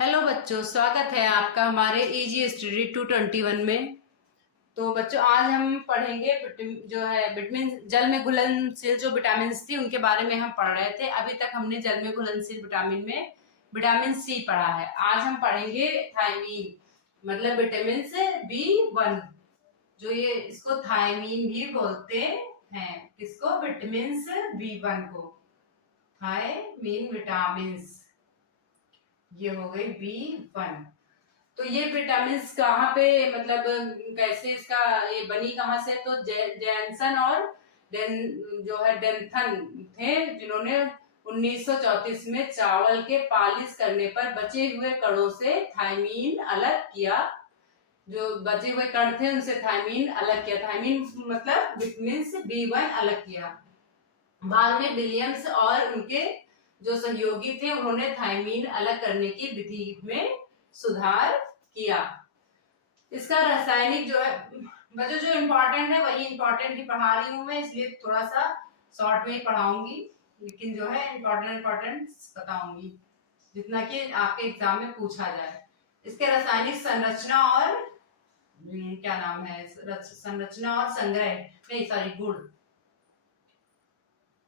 Hello बच्चों, स्वागत है आपका हमारे इजी स्टडी 221 में। तो बच्चों, आज हम पढ़ेंगे जो है विटामिन जल में घुलनशील जो विटामिन थी उनके बारे में हम पढ़ रहे थे। अभी तक हमने जल में घुलनशील विटामिन में विटामिन सी पढ़ा है। आज हम पढ़ेंगे थायमीन, मतलब विटामिन से B1, जो ये इसको थायमीन भी बोलते हैं। किसको? विटामिन B1 को थायमीन विटामिन। ये हो गई B1। तो ये विटामिन कहाँ पे, मतलब कैसे इसका ये बनी कहाँ से? तो जैनसन और जो है डेंथन थे, जिन्होंने 1934 में चावल के पालिश करने पर बचे हुए कणों से थायमीन अलग किया। जो बचे हुए कण थे उनसे थायमीन अलग किया। थायमीन मतलब विटामिन B1 अलग किया। बाद में विलियम्स और उनके जो सहयोगी थे उन्होंने थायमीन अलग करने की विधि में सुधार किया। इसका रासायनिक जो है बच्चों, जो इम्पोर्टेंट है वही इम्पोर्टेंट ही पढ़ा रही हूँ मैं, इसलिए थोड़ा सा शॉर्ट में ही पढ़ाऊंगी, लेकिन जो है इम्पोर्टेंट बताऊंगी जितना कि आपके एग्जाम में पूछा जाए। इसके रासायनिक संरचना और क्या नाम है, संरचना और संग्रह, नहीं सॉरी, गुण।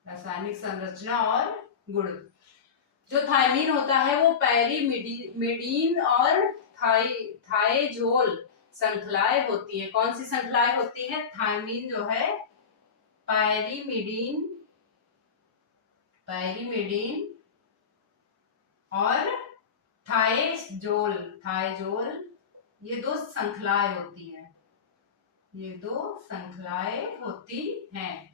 रासायनिक संरचना और गुण। जो थायमीन होता है वो पैरीमिडीन और थाइजोल श्रृंखलाएं होती है। कौन सी श्रृंखलाएं होती है? थायमीन जो है पैरीमिडीन और थाइजोल, ये दो श्रृंखलाएं होती हैं।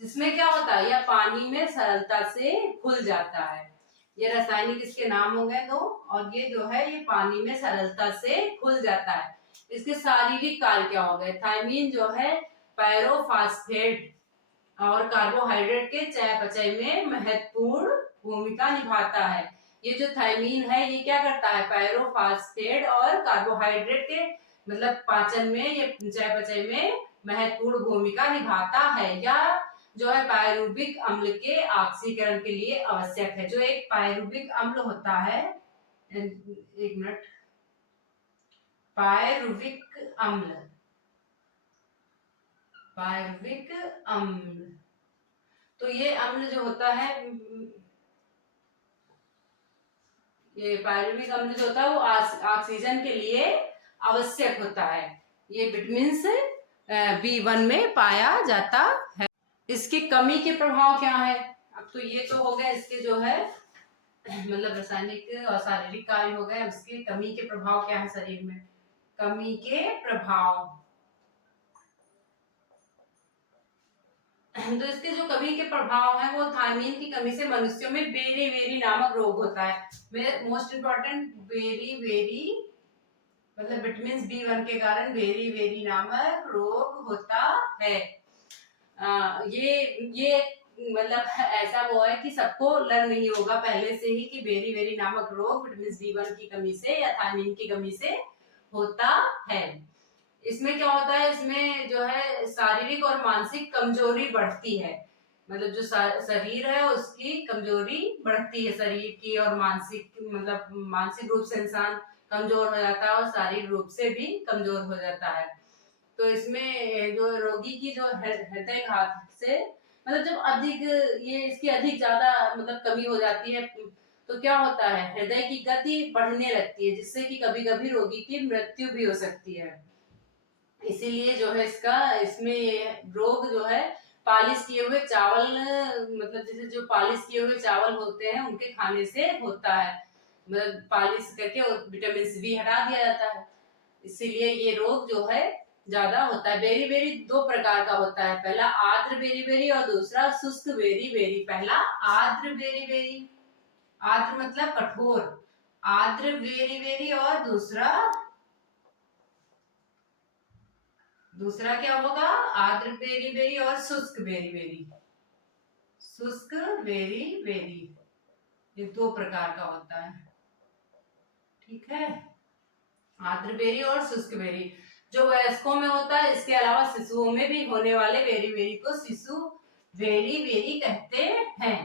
जिसमें क्या होता है, यह पानी में सरलता से घुल जाता है। ये रासायनिक इसके नाम हो गए दो, और ये जो है ये पानी में सरलता से घुल जाता है। इसके शारीरिक कार्य क्या हो गए? थायमीन जो है पायरोफॉस्फेट और कार्बोहाइड्रेट के चयापचय में महत्वपूर्ण भूमिका निभाता है। ये जो थायमीन है ये क्या करता है? पायरोफॉस्फेट और कार्बोहाइड्रेट के मतलब पाचन में, ये चयापचय में महत्वपूर्ण भूमिका निभाता है, या जो है पायरुविक अम्ल के ऑक्सीकरण के लिए आवश्यक है। जो एक पायरुविक अम्ल होता है, एक मिनट, पायरुविक अम्ल, तो ये अम्ल जो होता है, ये पायरुविक अम्ल जो होता है वो ऑक्सीजन के लिए आवश्यक होता है। ये विटामिन B1 में पाया जाता है। इसकी कमी के प्रभाव क्या है? अब तो ये तो हो गया इसके जो है मतलब रासायनिक और शारीरिक कार्य हो गए। इसके कमी के प्रभाव क्या है शरीर में? कमी के प्रभाव, तो इसके जो कमी के प्रभाव है वो थायमीन की कमी से मनुष्यों में बेरी नामक रोग होता है। मोस्ट इंपॉर्टेंट, बेरी मतलब विटामिन B1 के कारण बेरी नामक रोग होता है। ये मतलब ऐसा वो है कि सबको लर्न नहीं होगा पहले से ही कि बेरी नामक रोग विटामिन B1 की कमी से या थायमीन की कमी से होता है। इसमें क्या होता है? इसमें जो है शारीरिक और मानसिक कमजोरी बढ़ती है, मतलब जो शरीर है उसकी कमजोरी बढ़ती है, शरीर की और मानसिक, मतलब मानसिक रूप से इंसान कमजोर हो जाता है और शारीरिक रूप से भी कमजोर हो जाता है। तो इसमें जो रोगी की जो हृदय घात से, मतलब जब अधिक ये इसकी अधिक ज्यादा मतलब कमी हो जाती है तो क्या होता है? हृदय की गति बढ़ने लगती है, जिससे कि कभी कभी रोगी की मृत्यु भी हो सकती है। इसीलिए जो है इसमें रोग जो है पालिश किए हुए चावल, मतलब जैसे जो पालिश किए हुए चावल होते हैं उनके खाने से होता है। मतलब पालिश करके विटामिन B हटा दिया जाता है, इसीलिए ये रोग जो है ज्यादा होता है। बेरी दो प्रकार का होता है, पहला आर्द्र बेरी और दूसरा शुष्क बेरी। पहला आर्द्र बेरी, आर्द्र मतलब कठोर, आर्द्र बेरी और दूसरा क्या होगा? आर्द्र बेरी और शुष्क बेरी। शुष्क बेरी, ये दो प्रकार का होता है, ठीक है। आर्द्र बेरी और शुष्क बेरी जो वयस्कों में होता है, इसके अलावा शिशुओं में भी होने वाले बेरी को शिशु बेरी कहते हैं।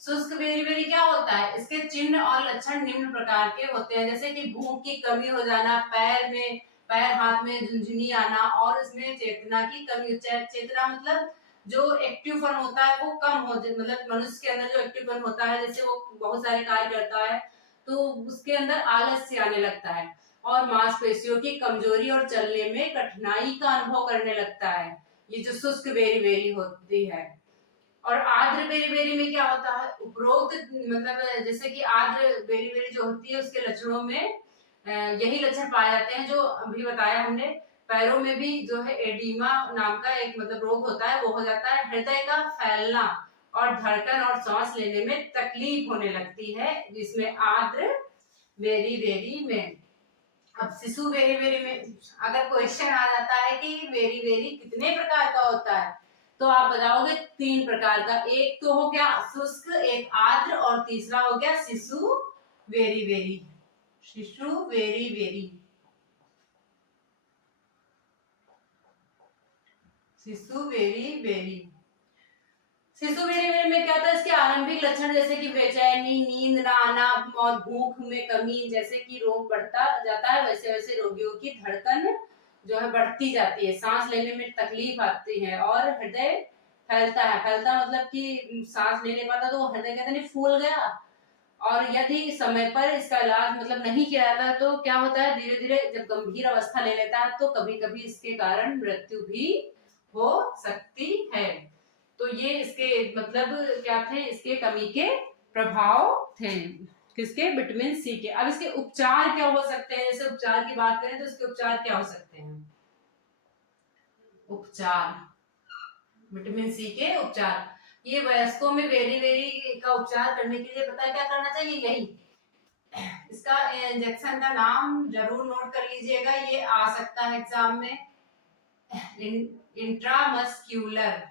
शुष्क बेरी क्या होता है? इसके चिन्ह और लक्षण निम्न प्रकार के होते हैं, जैसे कि भूख की कमी हो जाना, पैर हाथ में झुनझुनी आना और इसमें चेतना की कमी। चेतना मतलब जो एक्टिवपन होता है वो कम हो, मतलब मनुष्य के अंदर जो एक्टिवपन होता है, जैसे वो बहुत सारे कार्य करता है तो उसके अंदर आलस्य आने लगता है, और मांसपेशियों की कमजोरी और चलने में कठिनाई का अनुभव करने लगता है। ये जो शुष्क बेरी होती है। और आर्द्र बेरी में क्या होता है? उपरोक्त मतलब जैसे कि आर्द्र बेरी जो होती है उसके लक्षणों में यही लक्षण पाए जाते हैं जो अभी बताया हमने। पैरों में भी जो है एडिमा नाम का एक मतलब रोग होता है, वो हो जाता है। हृदय का फैलना और धड़कन और सांस लेने में तकलीफ होने लगती है, जिसमें आर्द्र बेरी में। अब शिशु बेरी में अगर क्वेश्चन आ जाता है कि बेरी कितने प्रकार का होता है, तो आप बताओगे 3 प्रकार का। एक तो हो गया शुष्क, एक आर्द्र और तीसरा हो गया शिशु बेरी। शिशु बेरी। शिशु बेरी शिशु बेरी में क्या होता है? इसके आरंभिक लक्षण जैसे कि बेचैनी, नींद न आना और भूख में कमी। जैसे कि रोग बढ़ता जाता है वैसे वैसे रोगियों की धड़कन जो है बढ़ती जाती है, सांस लेने में तकलीफ आती है और हृदय फैलता मतलब कि सांस ले नहीं पाता, तो हृदय कहते नहीं फूल गया। और यदि समय पर इसका इलाज मतलब नहीं किया जाता तो क्या होता है? धीरे धीरे जब गंभीर अवस्था ले लेता है तो कभी कभी इसके कारण मृत्यु भी हो सकती है। तो ये इसके मतलब क्या थे? इसके कमी के प्रभाव थे, किसके? विटामिन सी के। अब इसके उपचार क्या हो सकते हैं? जैसे उपचार की बात करें तो इसके उपचार क्या हो सकते हैं? उपचार, विटामिन सी के उपचार। ये वयस्कों में बेरी का उपचार करने के लिए पता है क्या करना चाहिए? यही, इसका इंजेक्शन का नाम जरूर नोट कर लीजिएगा, ये आ सकता है एग्जाम में। इंट्रामस्क्यूलर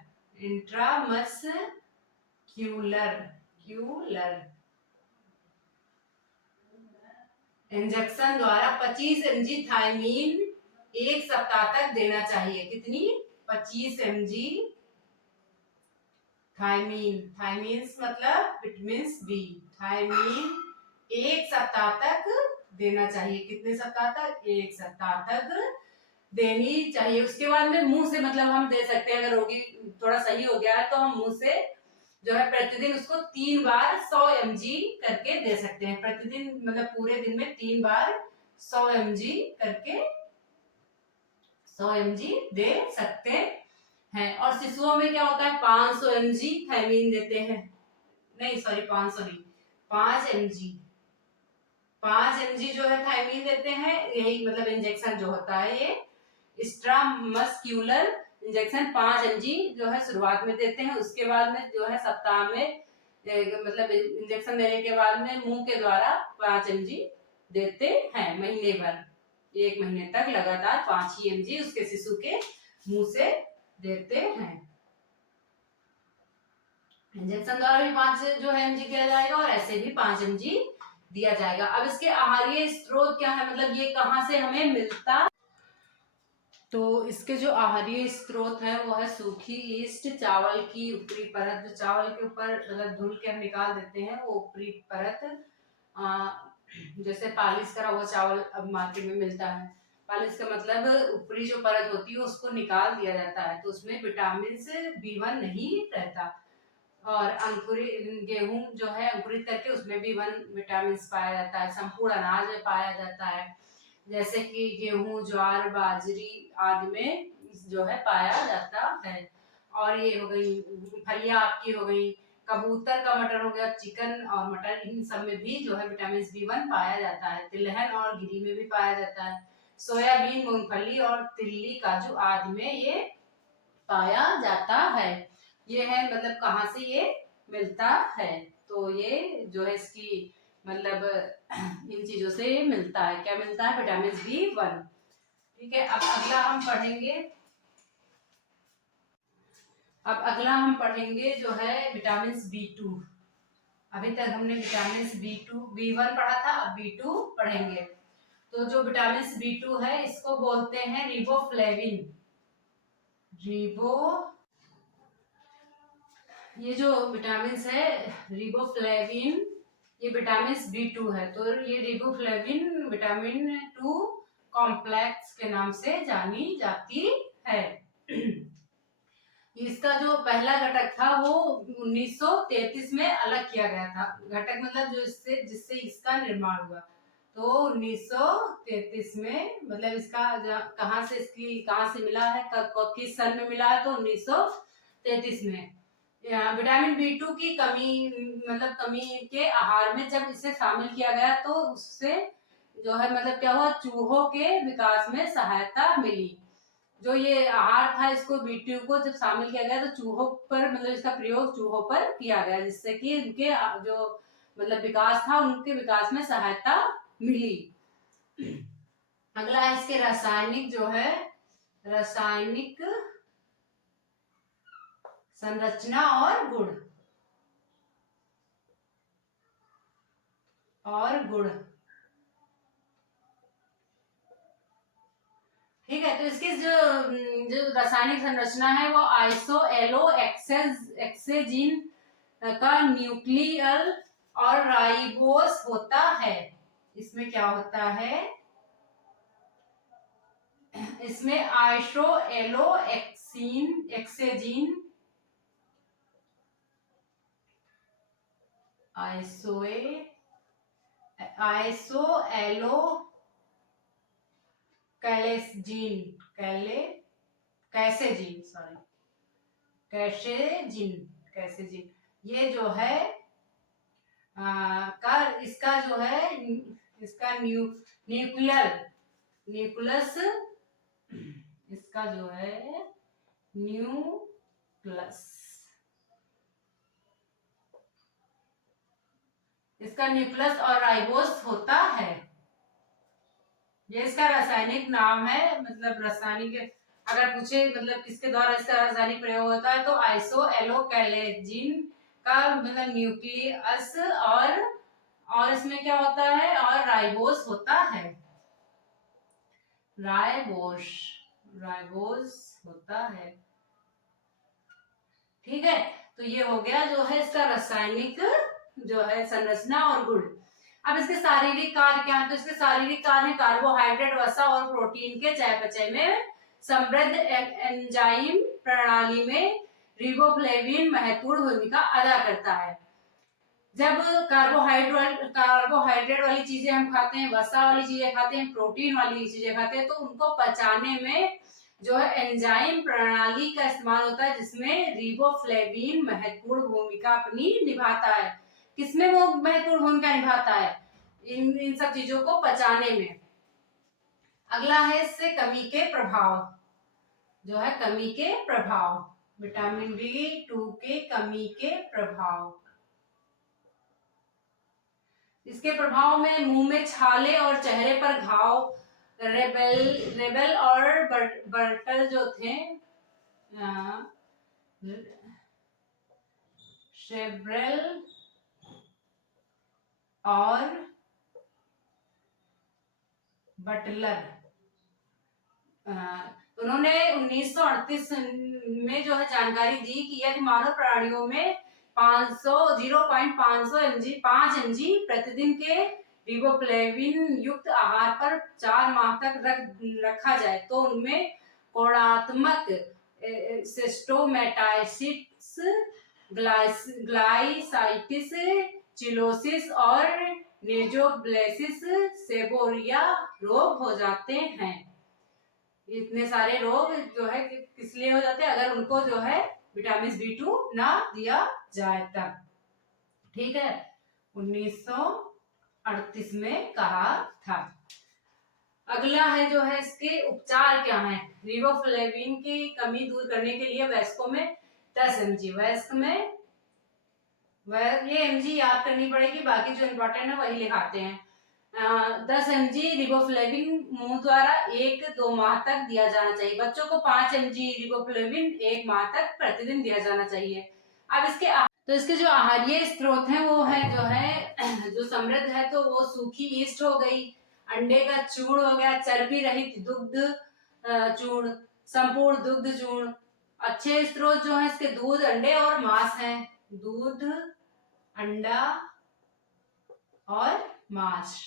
इंजेक्शन द्वारा 25 mg थायमीन 1 सप्ताह तक देना चाहिए। कितनी? 25 mg थायमीन मतलब विटामिन बी। थायमीन 1 सप्ताह तक देना चाहिए। कितने सप्ताह तक? 1 सप्ताह तक देनी चाहिए। उसके बाद में मुंह से मतलब हम दे सकते हैं, अगर रोगी थोड़ा सही हो गया है तो हम मुंह से जो है प्रतिदिन उसको 3 बार 100 mg करके दे सकते हैं। प्रतिदिन मतलब पूरे दिन में 3 बार 100 mg करके 100 mg दे सकते हैं। और शिशुओं में क्या होता है? 500 mg थायमीन देते हैं। नहीं सॉरी 500 नहीं, 5 mg 5 mg जो है थायमीन देते हैं। यही मतलब इंजेक्शन जो होता है ये इंट्रामस्क्यूलर इंजेक्शन 5 mg जो है शुरुआत में देते हैं। उसके बाद में जो है सप्ताह में मतलब इंजेक्शन देने के बाद में मुंह के द्वारा 5 mg देते हैं महीने भर। 1 महीने तक लगातार 5 ही mg उसके शिशु के मुंह से देते हैं। इंजेक्शन द्वारा भी 5 जो है mg दिया जाएगा और ऐसे भी 5 mg दिया जाएगा। अब इसके आहारीय स्रोत क्या है, मतलब ये कहाँ से हमें मिलता? तो इसके जो आहारीय स्रोत है वो है सूखी ईस्ट, चावल की ऊपरी परत, जो चावल के ऊपर मतलब धुल के हम निकाल देते हैं वो ऊपरी परत। जैसे पालिश करा हुआ चावल अब मार्केट में मिलता है। पालिश का मतलब ऊपरी जो परत होती है उसको निकाल दिया जाता है, तो उसमें विटामिन B1 नहीं रहता। और अंकुरित गेहूं जो है अंकुरित करके उसमें B1 विटामिन पाया जाता है। संपूर्ण अनाज में पाया जाता है, जैसे कि गेहूं, ज्वार, बाजरी आदि में जो है पाया जाता है। और ये हो गई फलियां आपकी हो गई, कबूतर का मटन हो गया, चिकन और मटन, इन सब में भी जो है विटामिन B1 पाया जाता है। तिलहन और गिरी में भी पाया जाता है। सोयाबीन, मूंगफली और तिल्ली, काजू आदि में ये पाया जाता है। ये है मतलब कहाँ से ये मिलता है? तो ये जो है इसकी मतलब इन चीजों से मिलता है। क्या मिलता है? Vitamin B1। ठीक है, अब अगला हम पढ़ेंगे जो है विटामिन B2। अभी तक हमने विटामिन B1 पढ़ा था, अब B2 पढ़ेंगे। तो जो विटामिन B2 है इसको बोलते हैं ये जो विटामिन है रिबोफ्लेविन, ये विटामिन B2 है, तो ये रिबोफ्लेविन विटामिन 2 कॉम्प्लेक्स के नाम से जानी जाती है। इसका जो पहला घटक था वो 1933 में अलग किया गया था। घटक मतलब जो इससे जिससे इसका निर्माण हुआ, तो 1933 में, मतलब इसका कहाँ से मिला है, किस सन में मिला है, तो 1933 में। विटामिन B2 की कमी, मतलब कमी के आहार में जब इसे शामिल किया गया तो उससे जो है मतलब क्या हुआ, चूहों के विकास में सहायता मिली। जो ये आहार था, इसको B2 को जब शामिल किया गया तो चूहों पर, मतलब इसका प्रयोग चूहों पर किया गया, जिससे कि उनके जो मतलब विकास था, उनके विकास में सहायता मिली। अगला है इसके रासायनिक जो है, रासायनिक संरचना और गुण। ठीक है, तो इसकी जो जो रासायनिक संरचना है वो आइसो एलो एक्सेजीन का न्यूक्लियर और राइबोस होता है। इसमें क्या होता है, इसमें आइसो एलो एक्सेजीन आइसो एलो कैसेजीन, ये जो है इसका जो है, इसका न्यूक्लियस, इसका जो है न्यूक्लियस, इसका न्यूक्लियस और राइबोस होता है। ये इसका रासायनिक नाम है, मतलब रासायनिक अगर पूछे मतलब किसके द्वारा इसका रासायनिक प्रयोग होता है, तो आइसो एलोकैलेजिन का मतलब न्यूक्लियस और इसमें क्या होता है, और राइबोस होता है, राइबोस होता है। ठीक है, तो ये हो गया जो है इसका रासायनिक जो है संरचना और गुण। अब इसके शारीरिक कार्य क्या है, तो इसके शारीरिक कार्य है कार्बोहाइड्रेट, वसा और प्रोटीन के चयापचय में समृद्ध एंजाइम प्रणाली में रिबोफ्लेविन महत्वपूर्ण भूमिका अदा करता है। जब कार्बोहाइड्रेट वाली चीजें हम खाते हैं, वसा वाली चीजें खाते हैं, प्रोटीन वाली चीजें खाते हैं, तो उनको पचाने में जो है एंजाइम प्रणाली का इस्तेमाल होता है, जिसमें रिबोफ्लेविन महत्वपूर्ण भूमिका अपनी निभाता है। किसमें वो महत्वपूर्ण भूमिका निभाता है, इन सब चीजों को पचाने में। अगला है इससे कमी के प्रभाव, जो है कमी के प्रभाव, विटामिन B2 के कमी के प्रभाव। इसके प्रभाव में मुंह में छाले और चेहरे पर घाव, रेबल और बर्टल जो थे, शेब्रेल और बटलर, उन्होंने 1938 में जो है जानकारी दी कि यदि मानव प्राणियों में 5 mg प्रतिदिन के रिबोफ्लेविन युक्त आहार पर 4 माह तक रखा जाए तो उनमें कोणात्मक सिस्टोमेटाइटिस, ग्लाइसाइटिस, चिलोसिस और नेजोब्लेसिस सेबोरिया रोग हो जाते हैं। इतने सारे रोग जो है किस लिए हो जाते हैं, अगर उनको जो है विटामिन B2 ना दिया जाए तब। ठीक है, 1938 में कहा था। अगला है जो है इसके उपचार क्या है, रिबोफ्लेविन की कमी दूर करने के लिए वयस्कों में 10 mg, वयस्क में ये mg याद करनी पड़ेगी, बाकी जो इम्पोर्टेंट है वही लिखाते हैं। 10 mg रिबोफ्लेविन मुंह द्वारा 1-2 माह तक दिया जाना चाहिए। बच्चों को 5 mg रिबोफ्लेविन 1 माह तक प्रतिदिन दिया जाना चाहिए। अब इसके जो आहारीय स्रोत हैं वो है जो है जो समृद्ध है, तो वो सूखी ईस्ट हो गई, अंडे का चूर्ण हो गया, चर्बी रहित दुग्ध चूर्ण, संपूर्ण दुग्ध चूर्ण, अच्छे स्रोत जो है इसके दूध, अंडे और मांस हैं। दूध, अंडा और मांस,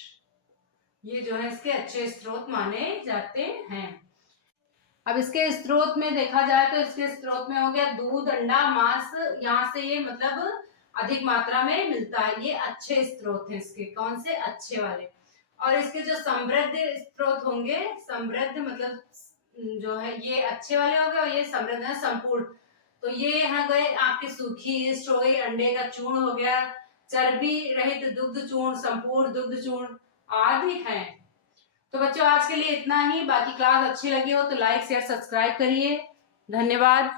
ये जो है इसके अच्छे स्रोत माने जाते हैं। अब इसके स्रोत में देखा जाए तो इसके स्रोत में हो गया दूध, अंडा, मांस, यहाँ से ये मतलब अधिक मात्रा में मिलता है। ये अच्छे स्रोत हैं इसके, कौन से? अच्छे वाले। और इसके जो समृद्ध स्रोत होंगे, समृद्ध मतलब जो है ये अच्छे वाले हो गए, और ये समृद्ध है संपूर्ण। तो ये यहाँ गए आपकी सूखी ईस्ट हो गई, अंडे का चूर्ण हो गया, चर्बी रहित दुग्ध चूर्ण, संपूर्ण दुग्ध चूर्ण आदि है। तो बच्चों आज के लिए इतना ही। बाकी क्लास अच्छी लगी हो तो लाइक शेयर सब्सक्राइब करिए। धन्यवाद।